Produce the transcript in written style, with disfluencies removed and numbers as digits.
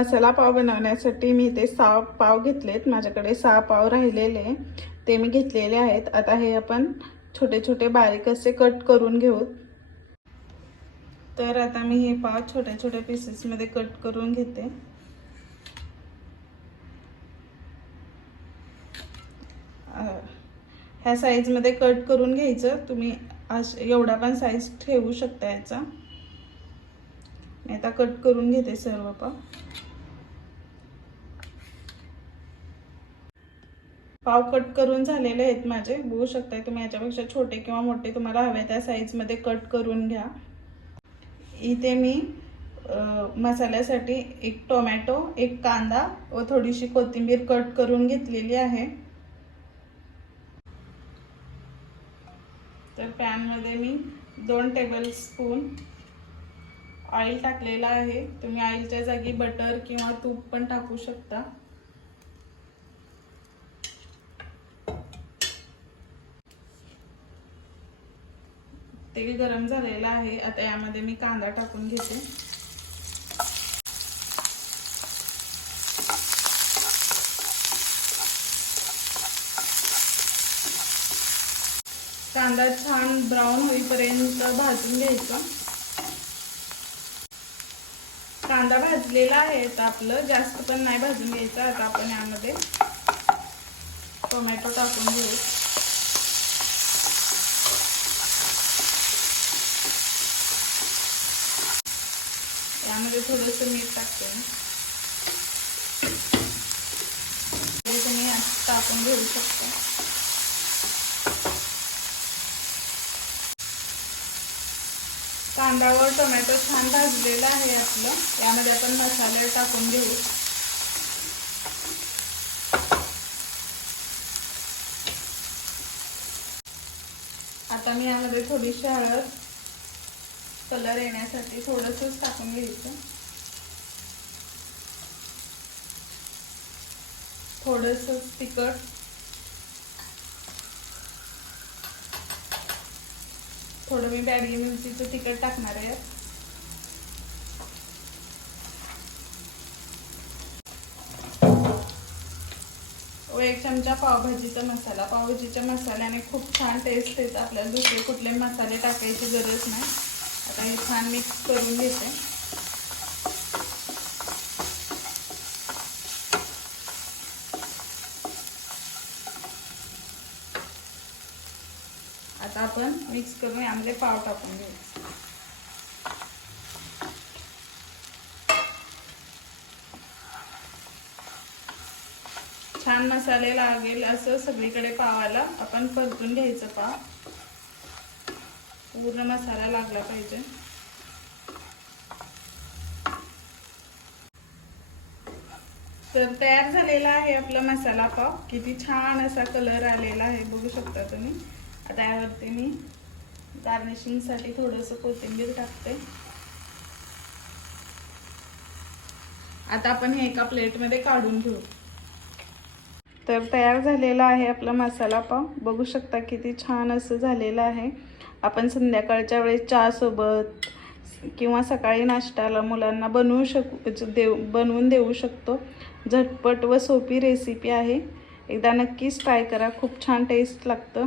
मसाला पाव बनवण्यासाठी मी इथे 6 पाव घेतलेत। माझ्याकडे 6 पाव राहिलेले ते मी घेतलेले आहेत। आता हे आपण छोटे छोटे बारीक असे कट करून घेऊ। तर आता मी हे पाव छोटे छोटे पीसेस मध्ये कट करून घेते। ह्या साइज मध्ये कट करून घ्यायचं। तुम्ही एवढा पण साइज ठेवू शकता याचा। मी आता कट करून घेते सर्व पाव कट करून झालेले आहेत माझे। बघू शकता तुम्ही याच्यापेक्षा छोटे किंवा मोठे तुम्हाला हवे त्या साइज मध्ये कट करून घ्या। इथे मी मसाल्यासाठी एक टोमॅटो, एक कांदा व थोडीशी कोथिंबीर कट करून घेतलेली आहे। तर पॅन मध्ये मी 2 टेबलस्पून ऑइल टाकलेला आहे। तुम्ही ऑइलच्या जागी बटर किंवा तूप पण टाकू शकता। तेल गरम झालेला आहे। आता यामध्ये मी कांदा टाकून घेते। कांदा छान ब्राऊन होईपर्यंत भाजून घ्यायचा। कांदा भाजलेला आहे। तर आपलं जास्त पण नाही भाजून घ्यायचा। आता आपण यामध्ये टोमॅटो टाकून घेऊ। यामध्ये थोडंसं मीठ टाकते। तुम्ही टाकून घेऊ शकता। कांदा व टोमॅटो छान भाजलेला आहे आपलं। यामध्ये आपण मसाले टाकून घेऊ। आता मी यामध्ये थोडीशी हळद कलर येण्यासाठी थोडंसं टाकून घ्यायचं। थोडंसं तिखट, थोडं मी बॅडगी मिरचीचं तिखट टाकणार आहे। व 1 चमचा पावभाजीचा मसाला। पावभाजीच्या मसाल्याने खूप छान टेस्ट येते। आपल्याला दुसरे कुठले मसाले टाकायची गरज नाही। आता हे छान मिक्स करून घेते। आता आपण मिक्स करून यामध्ये पाव टाकून घेऊ। छान मसाले लागेल असं सगळीकडे पावाला आपण परतून घ्यायचं। पाव पूर्ण मसाला लागला पाहिजे। तर तयार झालेला आहे आपला मसाला पाव। किती छान असा कलर आलेला आहे बघू शकता तुम्ही। आता यावरती मी गार्निशिंग साठी थोडंसं कोथिंबीर टाकते। आता आपण हे एका प्लेट मध्ये काढून घेऊ। तर तयार झालेला आहे आपला मसाला पाव। बघू शकता किती छान असं झालेलं आहे। आपण संध्याकाळच्या वेळेस चहा सोबत किंवा सकाळी नाश्त्याला मुलांना बनवून देऊ शकतो। झटपट व सोपी रेसिपी आहे। एकदा नक्कीच ट्राय करा। खूप छान टेस्ट लागतं।